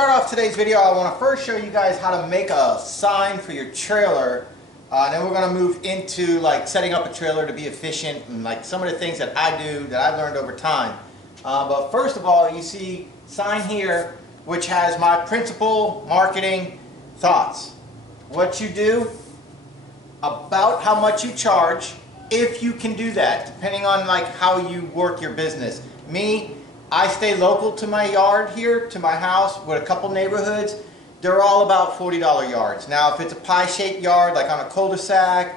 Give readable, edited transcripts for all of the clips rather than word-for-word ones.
start off today's video, I want to first show you guys how to make a sign for your trailer. And then we're going to move into like setting up a trailer to be efficient and like some of the things that I do that I've learned over time. But first of all, you see sign here which has my principal marketing thoughts. What you do, about how much you charge, if you can do that, depending on like how you work your business. Me, I stay local to my yard here, to my house, with a couple neighborhoods. They're all about $40 yards. Now, if it's a pie-shaped yard, like on a cul-de-sac,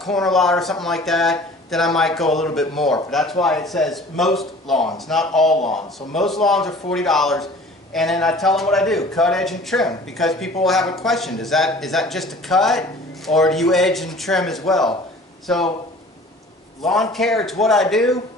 corner lot or something like that, then I might go a little bit more. But that's why it says most lawns, not all lawns. So most lawns are $40, and then I tell them what I do, cut, edge, and trim, because people will have a question. Is that just a cut, or do you edge and trim as well? So lawn care, it's what I do.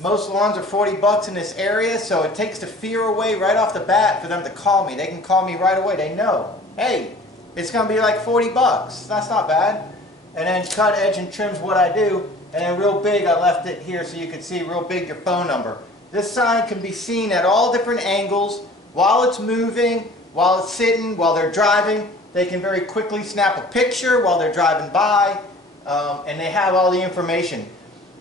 Most lawns are 40 bucks in this area, so it takes the fear away right off the bat for them to call me. They can call me right away. They know, hey, it's going to be like 40 bucks. That's not bad. And then cut, edge, and trim's what I do. And then real big, I left it here so you can see real big your phone number. This sign can be seen at all different angles while it's moving, while it's sitting, while they're driving. They can very quickly snap a picture while they're driving by, and they have all the information.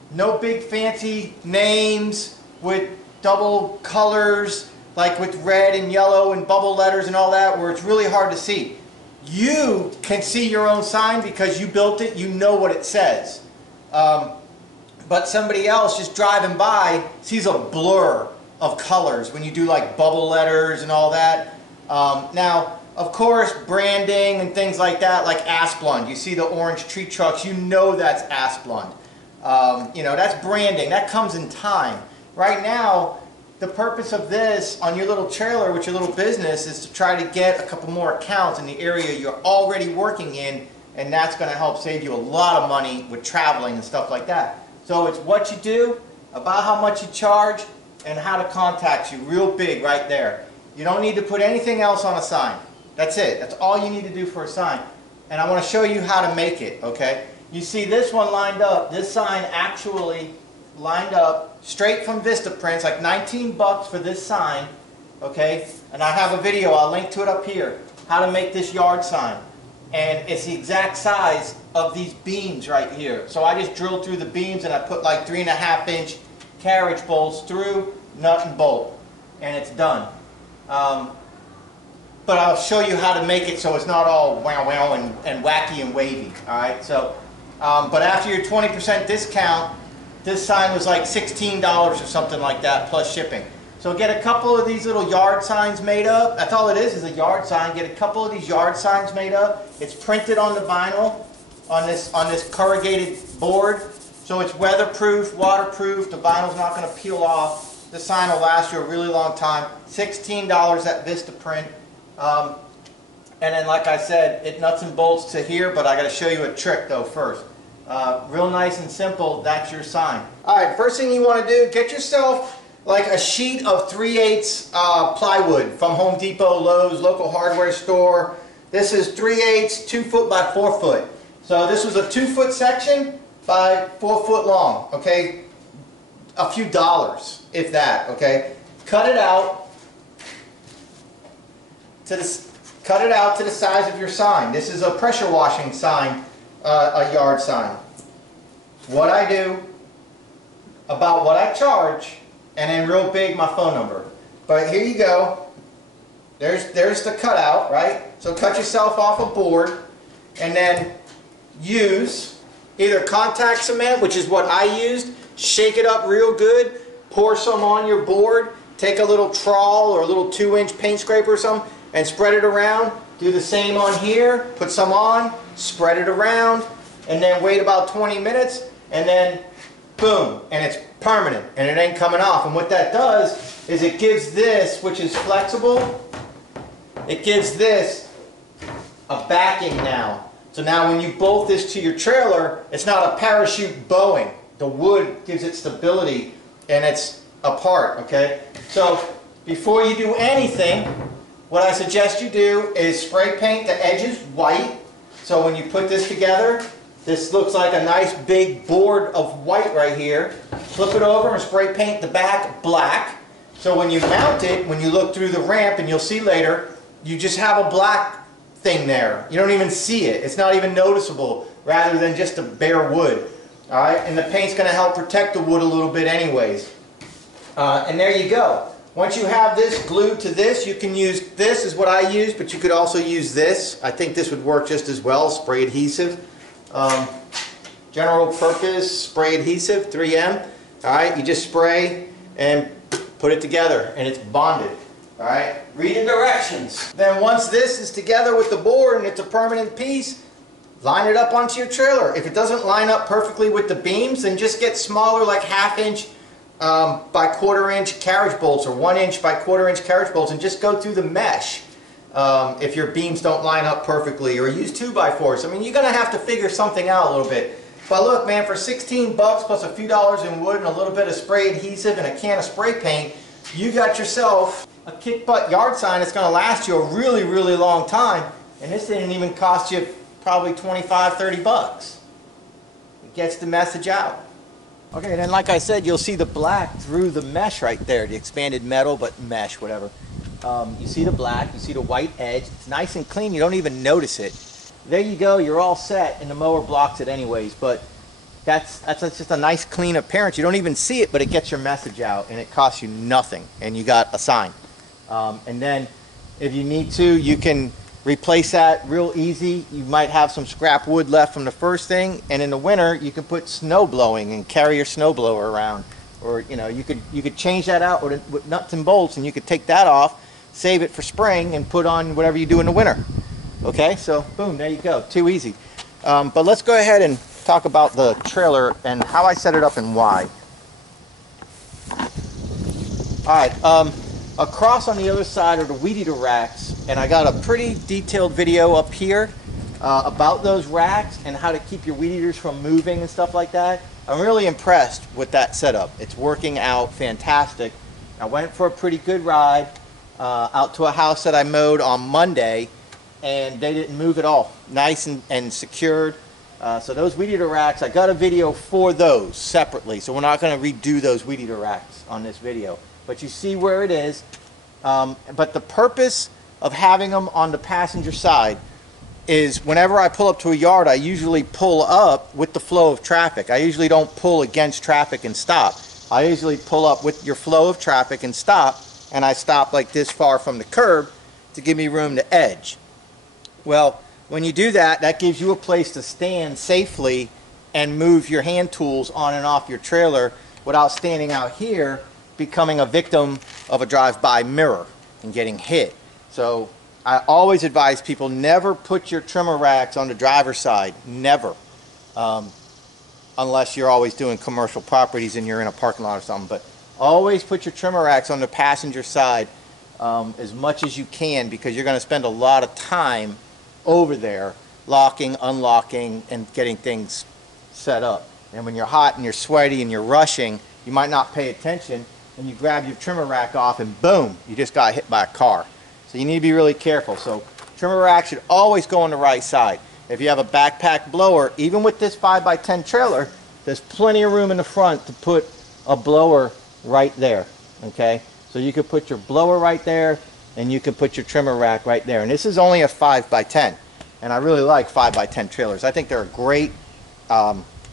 No big fancy names with double colors, like with red and yellow and bubble letters and all that, where it's really hard to see. You can see your own sign because you built it, you know what it says. But somebody else just driving by sees a blur of colors when you do like bubble letters and all that. Now, of course, branding and things like that, like Asplund. You see the orange tree trucks, you know that's Asplund. You know, that's branding. That comes in time. Right now, the purpose of this on your little trailer with your little business is to try to get a couple more accounts in the area you're already working in, and that's going to help save you a lot of money with traveling and stuff like that. So it's what you do, about how much you charge, and how to contact you. Real big right there. You don't need to put anything else on a sign. That's it. That's all you need to do for a sign. And I want to show you how to make it, okay? You see this one lined up, this sign actually lined up straight from Vistaprint, like 19 bucks for this sign, okay? And I have a video, I'll link to it up here, how to make this yard sign. And it's the exact size of these beams right here. So I just drilled through the beams and I put like 3.5-inch carriage bolts through, nut and bolt, and it's done. But I'll show you how to make it so it's not all wow and wacky and wavy, alright? So. But after your 20% discount, this sign was like $16 or something like that, plus shipping. So get a couple of these little yard signs made up. That's all it is a yard sign. Get a couple of these yard signs made up. It's printed on the vinyl, on this corrugated board. So it's weatherproof, waterproof. The vinyl's not going to peel off. The sign will last you a really long time. $16 at Vistaprint. And then, like I said, it nuts and bolts to here, but I got to show you a trick though first. Real nice and simple, that's your sign. Alright, first thing you want to do, get yourself like a sheet of 3/8 plywood from Home Depot, Lowe's, local hardware store. This is 3/8, 2 foot by 4 foot. So this was a 2 foot section by 4 foot long, okay? A few dollars, if that, okay? Cut it out to the Cut it out to the size of your sign. This is a pressure washing sign, a yard sign. What I do, about what I charge, and then real big my phone number. But here you go. There's the cutout, right? So cut yourself off a board, and then use either contact cement, which is what I used. Shake it up real good. Pour some on your board. Take a little trawl or a little 2-inch paint scraper or something, and spread it around. Do the same on here, put some on, spread it around, and then wait about 20 minutes, and then boom, and it's permanent, and it ain't coming off. And what that does is it gives this, which is flexible, it gives this a backing now. So now when you bolt this to your trailer, it's not a parachute bowing. The wood gives it stability, and it's apart, okay? So before you do anything, what I suggest you do is spray paint the edges white. So when you put this together, this looks like a nice big board of white right here. Flip it over and spray paint the back black. So when you mount it, when you look through the ramp, and you'll see later, you just have a black thing there. You don't even see it. It's not even noticeable, rather than just a bare wood. All right, and the paint's going to help protect the wood a little bit anyways. And there you go. Once you have this glued to this, you can use this is what I use, but you could also use this. I think this would work just as well, spray adhesive. General purpose spray adhesive, 3M. All right, you just spray and put it together, and it's bonded. All right, read the directions. Then once this is together with the board and it's a permanent piece, line it up onto your trailer. If it doesn't line up perfectly with the beams, then just get smaller, like 1/2 inch by 1/4 inch carriage bolts, or 1 inch by 1/4 inch carriage bolts, and just go through the mesh if your beams don't line up perfectly, or use 2x4s. I mean, you're going to have to figure something out a little bit. But look, man, for 16 bucks plus a few dollars in wood and a little bit of spray adhesive and a can of spray paint, you got yourself a kick butt yard sign that's going to last you a really, really long time. And this didn't even cost you probably 25, 30 bucks. It gets the message out. Okay, then like I said, you'll see the black through the mesh right there, the expanded metal, but mesh, whatever. You see the black, you see the white edge. It's nice and clean, you don't even notice it. There you go, you're all set, and the mower blocks it anyways, but that's just a nice clean appearance. You don't even see it, but it gets your message out, and it costs you nothing, and you got a sign. And then if you need to, you can replace that real easy. You might have some scrap wood left from the first thing, and in the winter you can put snow blowing and carry your snow blower around, or you know, you could change that out with nuts and bolts, and you could take that off, save it for spring, and put on whatever you do in the winter. Okay, so boom, there you go, too easy. But let's go ahead and talk about the trailer and how I set it up and why. Alright, across on the other side are the weed eater racks, and I got a pretty detailed video up here about those racks and how to keep your weed eaters from moving and stuff like that. I'm really impressed with that setup. It's working out fantastic. I went for a pretty good ride out to a house that I mowed on Monday, and they didn't move at all. Nice and secured. So those weed eater racks, I got a video for those separately, so we're not going to redo those weed eater racks on this video. But you see where it is. But the purpose of having them on the passenger side is whenever I pull up to a yard, I usually pull up with the flow of traffic. I usually don't pull against traffic and stop. I usually pull up with your flow of traffic and stop, and I stop like this far from the curb to give me room to edge. Well, when you do that, that gives you a place to stand safely and move your hand tools on and off your trailer without standing out here becoming a victim of a drive-by mirror and getting hit. So I always advise people, never put your trimmer racks on the driver's side, never, unless you're always doing commercial properties and you're in a parking lot or something. But always put your trimmer racks on the passenger side as much as you can, because you're going to spend a lot of time over there locking, unlocking, and getting things set up. And when you're hot and you're sweaty and you're rushing, you might not pay attention, and you grab your trimmer rack off and boom, you just got hit by a car. So you need to be really careful. So trimmer rack should always go on the right side. If you have a backpack blower, even with this 5x10 trailer, there's plenty of room in the front to put a blower right there. Okay, so you could put your blower right there, and you can put your trimmer rack right there. And this is only a 5x10, and I really like 5x10 trailers. I think they're a great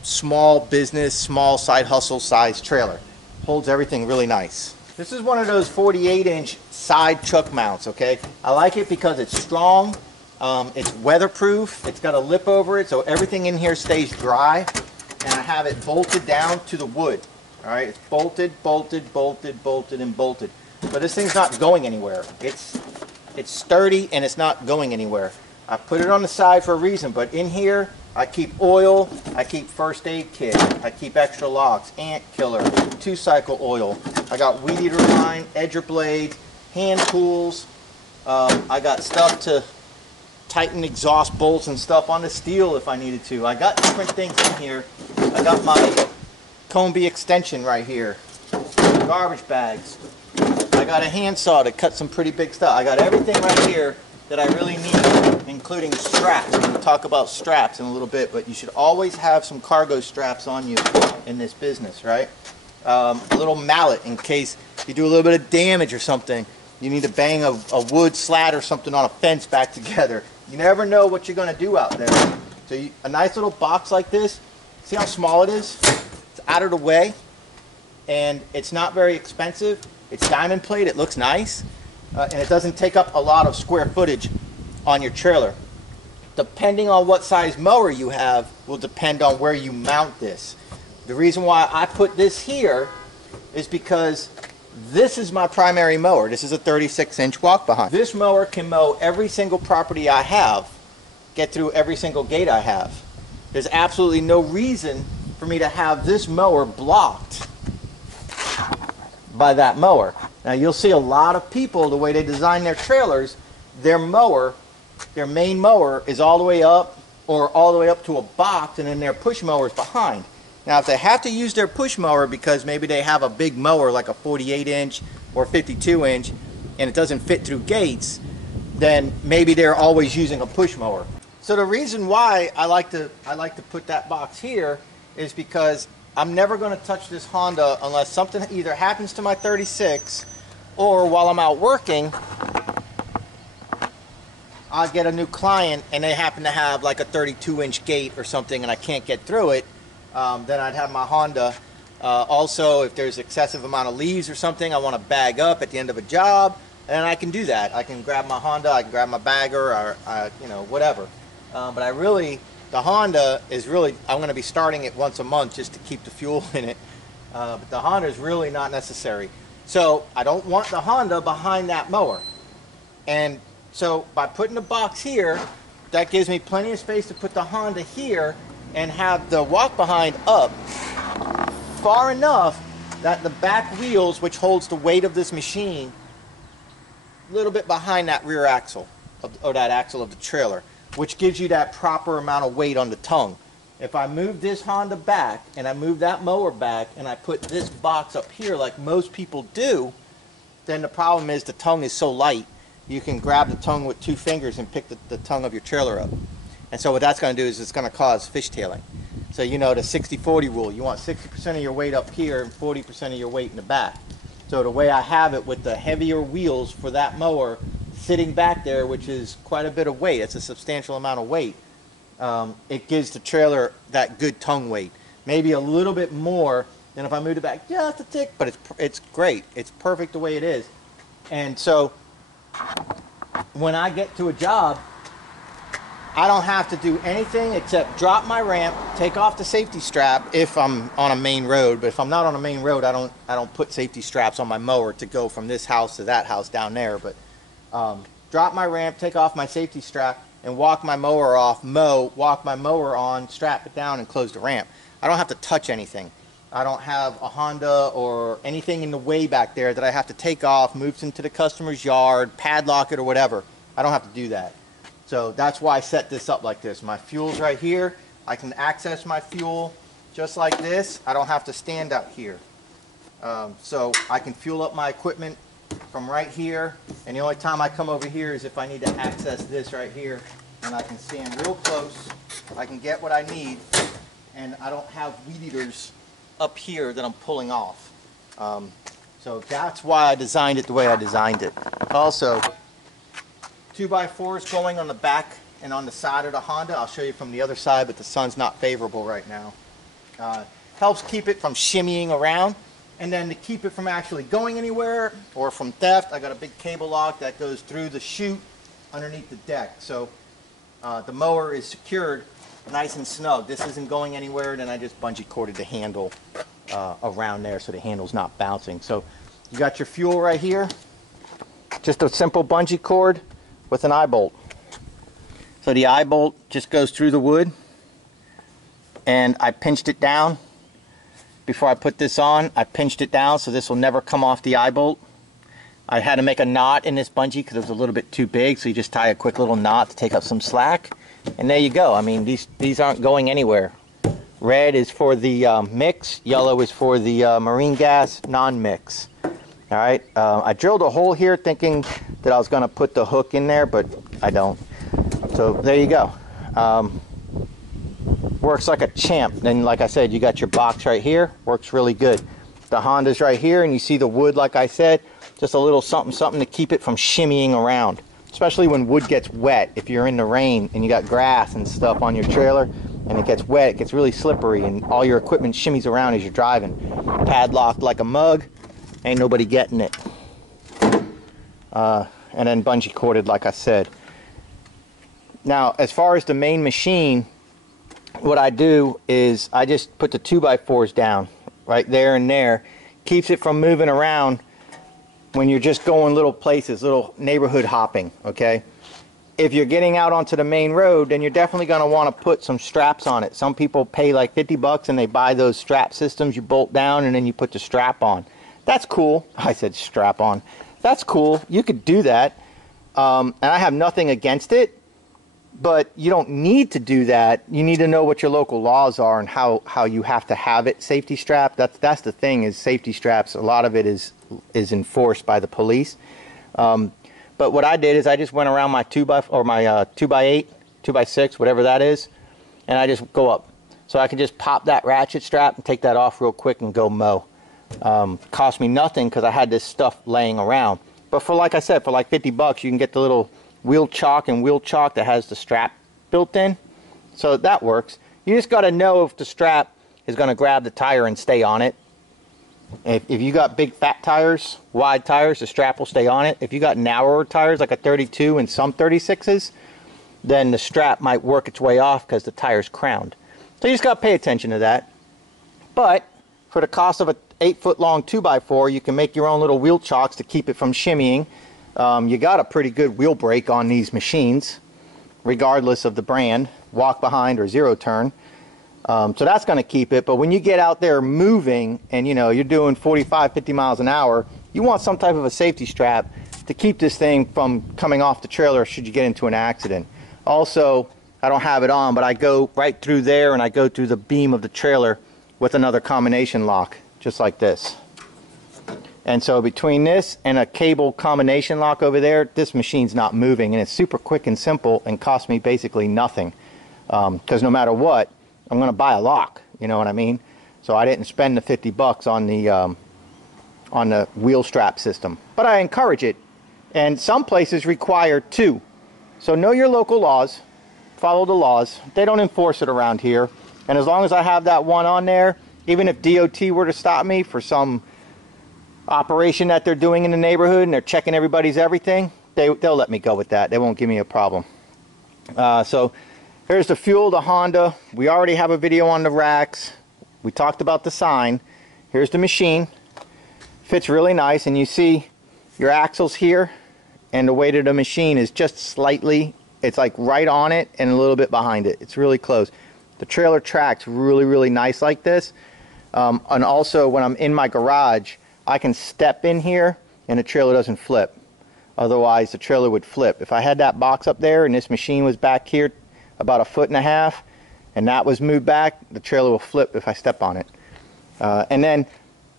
small business, small side hustle size trailer. Holds everything really nice. This is one of those 48-inch side chuck mounts, okay? I like it because it's strong, it's weatherproof, it's got a lip over it so everything in here stays dry, and I have it bolted down to the wood. All right, it's bolted, bolted, bolted, bolted, and bolted. But this thing's not going anywhere. It's sturdy and it's not going anywhere. I put it on the side for a reason, but in here I keep oil, I keep first aid kit, I keep extra locks, ant killer, 2-cycle oil. I got weed eater line, edger blades, hand tools. I got stuff to tighten exhaust bolts and stuff on the steel if I needed to. I got different things in here. I got my Combi extension right here, garbage bags. I got a handsaw to cut some pretty big stuff. I got everything right here that I really need, including straps. We'll talk about straps in a little bit, but you should always have some cargo straps on you in this business, right? A little mallet in case you do a little bit of damage or something, you need to bang a wood slat or something on a fence back together. You never know what you're going to do out there. So a nice little box like this, see how small it is? It's out of the way, and it's not very expensive. It's diamond plate, it looks nice, and it doesn't take up a lot of square footage on your trailer. Depending on what size mower you have will depend on where you mount this. The reason why I put this here is because this is my primary mower. This is a 36-inch walk behind. This mower can mow every single property I have, get through every single gate I have. There's absolutely no reason for me to have this mower blocked by that mower. Now you'll see a lot of people, the way they design their trailers, their mower, their main mower is all the way up or all the way up to a box, and then their push mower is behind. Now if they have to use their push mower because maybe they have a big mower like a 48-inch or 52-inch and it doesn't fit through gates, then maybe they're always using a push mower. So the reason why I like to put that box here is because I'm never going to touch this Honda unless something either happens to my 36 or while I'm out working, I get a new client and they happen to have like a 32-inch gate or something and I can't get through it. Then I'd have my Honda. Also, if there's excessive amount of leaves or something I want to bag up at the end of a job, and I can do that. I can grab my Honda, I can grab my bagger, or you know, whatever. But the Honda is really, I'm going to be starting it once a month just to keep the fuel in it. But the Honda is really not necessary. So I don't want the Honda behind that mower. And so by putting the box here, that gives me plenty of space to put the Honda here and have the walk behind up far enough that the back wheels, which holds the weight of this machine, a little bit behind that rear axle, or that axle of the trailer, which gives you that proper amount of weight on the tongue. If I move this Honda back and I move that mower back and I put this box up here like most people do, then the problem is the tongue is so light you can grab the tongue with 2 fingers and pick the tongue of your trailer up. And so what that's going to do is it's going to cause fishtailing. So you know the 60-40 rule, you want 60% of your weight up here and 40% of your weight in the back. So the way I have it with the heavier wheels for that mower sitting back there, which is quite a bit of weight, it's a substantial amount of weight, it gives the trailer that good tongue weight. Maybe a little bit more than if I moved it back just a tick, but it's great. It's perfect the way it is. And so when I get to a job, I don't have to do anything except drop my ramp, take off the safety strap if I'm on a main road. But if I'm not on a main road, I don't put safety straps on my mower to go from this house to that house down there. But drop my ramp, take off my safety strap, and walk my mower off, walk my mower on, strap it down, and close the ramp. I don't have to touch anything. I don't have a Honda or anything in the way back there that I have to take off, move into the customer's yard, padlock it or whatever. I don't have to do that. So that's why I set this up like this. My fuel's right here. I can access my fuel just like this. I don't have to stand out here. So I can fuel up my equipment from right here. And the only time I come over here is if I need to access this right here. And I can stand real close. I can get what I need. And I don't have weed eaters up here that I'm pulling off. So that's why I designed it the way I designed it. Also, 2x4s going on the back and on the side of the Honda. I'll show you from the other side, but the sun's not favorable right now. Helps keep it from shimmying around, and then to keep it from actually going anywhere or from theft, I got a big cable lock that goes through the chute underneath the deck. So the mower is secured nice and snug. This isn't going anywhere. Then I just bungee corded the handle around there so the handle's not bouncing. So you got your fuel right here. Just a simple bungee cord with an eye bolt. So the eye bolt just goes through the wood, and I pinched it down before I put this on. I pinched it down so this will never come off the eye bolt. I had to make a knot in this bungee because it was a little bit too big, so you just tie a quick little knot to take up some slack, and there you go. I mean, these aren't going anywhere. Red is for the mix, yellow is for the marine gas non-mix. All right, I drilled a hole here thinking that I was going to put the hook in there, but I don't. So there you go. Works like a champ. Then, like I said, you got your box right here. Works really good. The Honda's right here, and you see the wood, like I said, just a little something something to keep it from shimmying around, especially when wood gets wet. If you're in the rain and you got grass and stuff on your trailer and it gets wet, it gets really slippery and all your equipment shimmies around as you're driving. Padlocked like a mug, ain't nobody getting it. And then bungee corded, like I said. Now, as far as the main machine, what I do is I just put the 2x4s down right there and there. Keeps it from moving around when you're just going little places, little neighborhood hopping, okay? If you're getting out onto the main road, then you're definitely going to want to put some straps on it. Some people pay like 50 bucks and they buy those strap systems. You bolt down and then you put the strap on. That's cool. I said strap on. That's cool. You could do that. And I have nothing against it. But you don't need to do that. You need to know what your local laws are and how you have to have it safety strapped. That's the thing, is safety straps. A lot of it is enforced by the police. But what I did is I just went around my 2x8, 2x6, whatever that is, and I just go up. So I can just pop that ratchet strap and take that off real quick and go mow. Cost me nothing because I had this stuff laying around. But for, like I said, for like 50 bucks, you can get the little wheel chock that has the strap built in. So that works. You just got to know if the strap is going to grab the tire and stay on it. If you got big fat tires, wide tires, the strap will stay on it. If you got narrower tires like a 32 and some 36s, then the strap might work its way off because the tire's crowned. So you just got to pay attention to that. But for the cost of a 8-foot long 2x4, you can make your own little wheel chocks to keep it from shimmying. You got a pretty good wheel brake on these machines, regardless of the brand, walk behind or zero turn. So that's going to keep it. But when you get out there moving and you're doing 45, 50 miles an hour, you want some type of a safety strap to keep this thing from coming off the trailer should you get into an accident. Also, I don't have it on, but I go right through there and I go through the beam of the trailer with another combination lock, just like this. And so between this and a cable combination lock over there, this machine's not moving, and it's super quick and simple and costs me basically nothing. Because no matter what, I'm going to buy a lock, you know what I mean? So I didn't spend the 50 bucks on the wheel strap system. But I encourage it, and some places require 2. So know your local laws, follow the laws. They don't enforce it around here. And as long as I have that one on there, even if DOT were to stop me for some operation that they're doing in the neighborhood and they're checking everybody's everything, they'll let me go with that. They won't give me a problem. So here's the fuel, the Honda. We already have a video on the racks. We talked about the sign. Here's the machine. Fits really nice, and you see your axles here, and the weight of the machine is just slightly, it's like right on it and a little bit behind it. It's really close. The trailer tracks really, really nice like this. And also when I'm in my garage, I can step in here and the trailer doesn't flip. Otherwise the trailer would flip. If I had that box up there and this machine was back here about 1.5 feet and that was moved back, the trailer will flip if I step on it. And then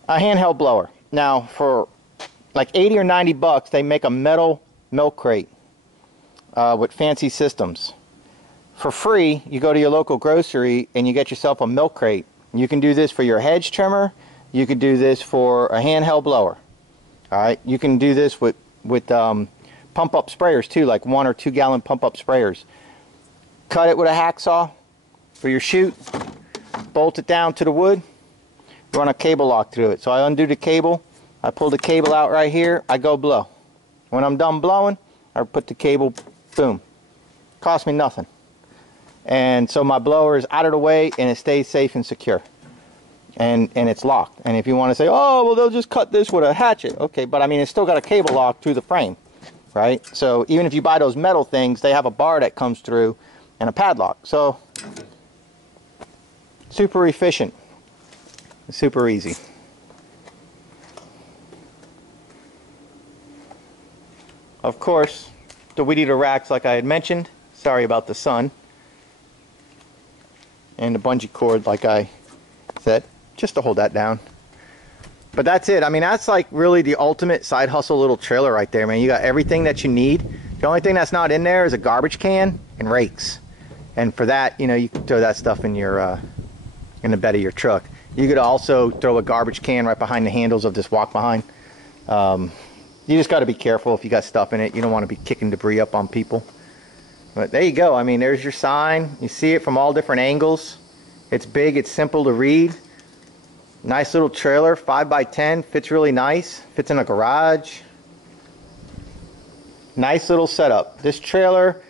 a handheld blower. Now for like 80 or 90 bucks they make a metal milk crate with fancy systems. For free, you go to your local grocery and you get yourself a milk crate. You can do this for your hedge trimmer. You could do this for a handheld blower. All right, you can do this with pump-up sprayers too, like 1 or 2 gallon pump-up sprayers. Cut it with a hacksaw for your chute. Bolt it down to the wood. Run a cable lock through it. So I undo the cable. I pull the cable out right here. I go blow. When I'm done blowing, I put the cable. Boom. Cost me nothing. And so my blower is out of the way and it stays safe and secure. And it's locked. And if you want to say, oh, well, they'll just cut this with a hatchet. Okay, but I mean, it's still got a cable lock through the frame, right? So even if you buy those metal things, they have a bar that comes through and a padlock. So super efficient, super easy. Of course, the weed eater racks, like I had mentioned. Sorry about the sun. And the bungee cord, like I said, just to hold that down. But that's it. I mean, that's like really the ultimate side hustle little trailer right there, man. You got everything that you need. The only thing that's not in there is a garbage can and rakes. And for that, you know, you can throw that stuff in your in the bed of your truck. You could also throw a garbage can right behind the handles of this walk behind. You just got to be careful if you got stuff in it. You don't want to be kicking debris up on people. But there you go. I mean, there's your sign. You see it from all different angles. It's big. It's simple to read. Nice little trailer, 5x10. Fits really nice. Fits in a garage. Nice little setup. This trailer,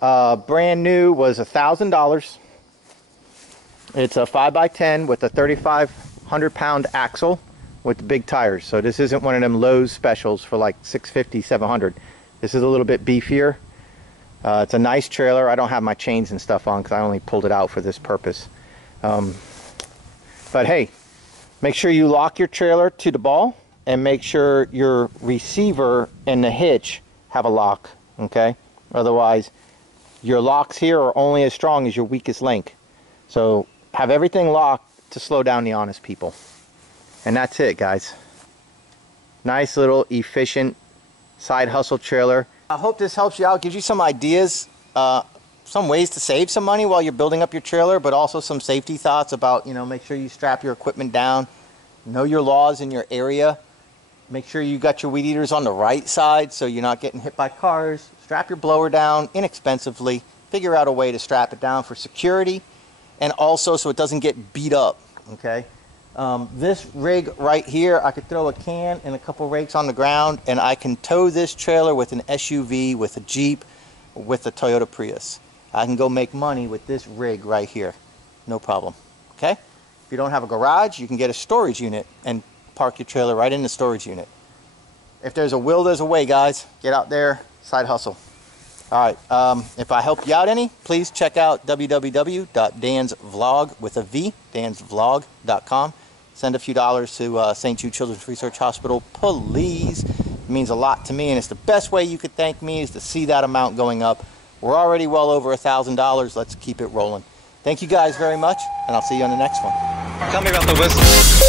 brand new, was $1,000. It's a 5x10 with a 3,500 pound axle with the big tires. So this isn't one of them Lowe's specials for like $650, $700. This is a little bit beefier. It's a nice trailer. I don't have my chains and stuff on because I only pulled it out for this purpose. But hey, make sure you lock your trailer to the ball and make sure your receiver and the hitch have a lock, okay? Otherwise, your locks here are only as strong as your weakest link. So have everything locked to slow down the honest people. And that's it, guys. Nice little efficient side hustle trailer. I hope this helps you out, gives you some ideas, some ways to save some money while you're building up your trailer, but also some safety thoughts about, you know, make sure you strap your equipment down, know your laws in your area, make sure you got your weed eaters on the right side so you're not getting hit by cars, strap your blower down inexpensively, figure out a way to strap it down for security and also so it doesn't get beat up, okay? This rig right here, I could throw a can and a couple rakes on the ground and I can tow this trailer with an SUV, with a Jeep, with a Toyota Prius. I can go make money with this rig right here. No problem, okay? If you don't have a garage, you can get a storage unit and park your trailer right in the storage unit. If there's a will, there's a way, guys. Get out there, side hustle. All right, if I helped you out any, please check out www.dansvlog with a V, dansvlog.com. Send a few dollars to St. Jude Children's Research Hospital, please. It means a lot to me, and it's the best way you could thank me is to see that amount going up. We're already well over $1,000. Let's keep it rolling. Thank you guys very much, and I'll see you on the next one. Tell me about the whistles.